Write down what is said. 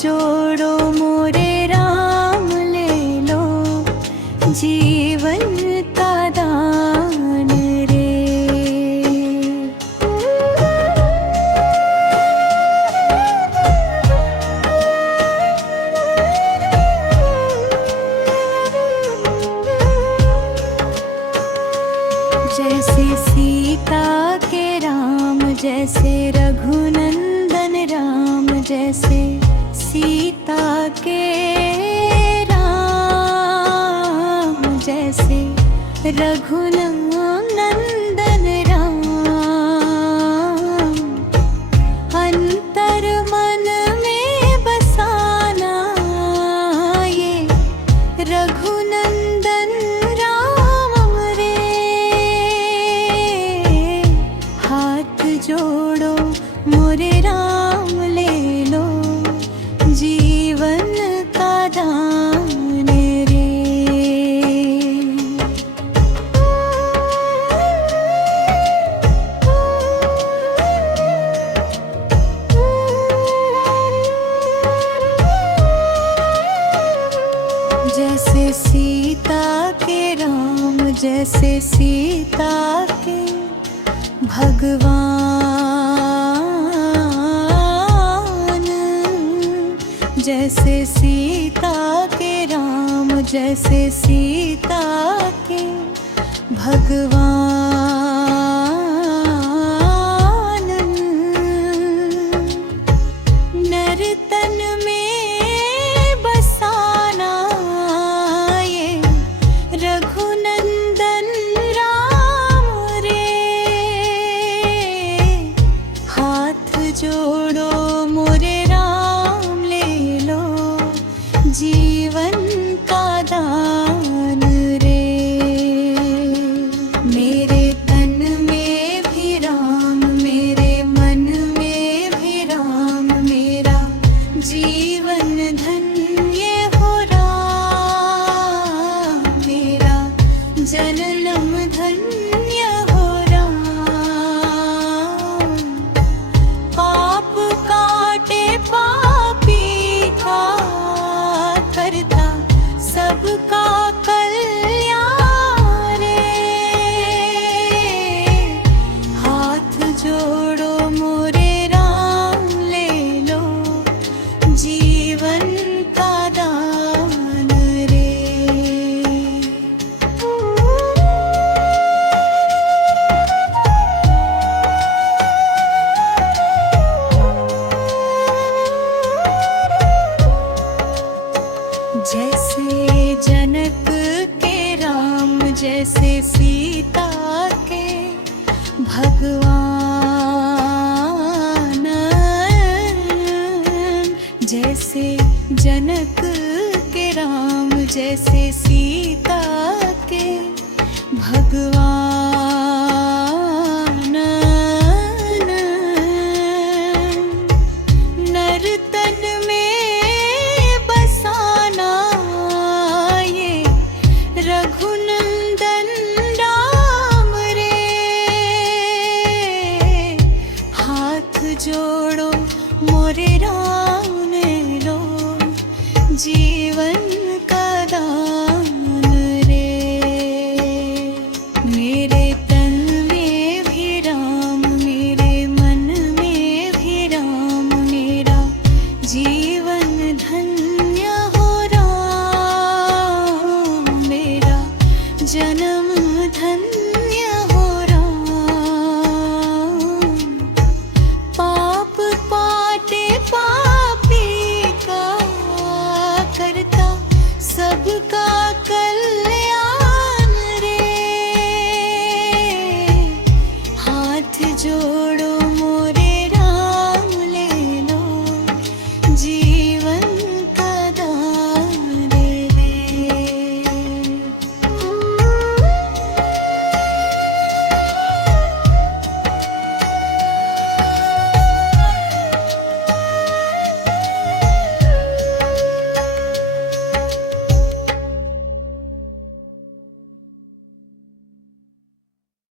जोड़ो मोरे राम, ले लो जीवन का दान रे। जैसे सीता के राम, जैसे रघुनंदन राम, जैसे सीता के राम, जैसे रघुनंदन राम। अंतर मन में बसाना ये रघुनंदन राम रे। हाथ जोड़ो मोरे राम, ले लो जीवन का दान रे। जैसे सीता के राम, जैसे सीता के भगवान, जैसे सीता के राम, जैसे सीता के भगवान। नर्तन में बसाना ये रघुनंदन राम रे। हाथ जोड़ो मोरे राम, ले लो जीवन का दान रे। मेरे तन में भी राम, मेरे मन में भी राम, मेरा जीवन धन्य हो राम, मेरा जन्म धन्य हो राम। पाप काटे पापी का, करता सबका कल्याण रे। हाथ जोड़ो मोरे राम, ले लो जीवन का दान रे। जैसे जनक के राम, जैसे सीता के भगवान, जैसे जनक के राम, जैसे सीता के भगवान। नर्तन में बसाना ये रघुनंदन राम रे। हाथ जोड़ो मोरे राम, ले लो जीवन का दान।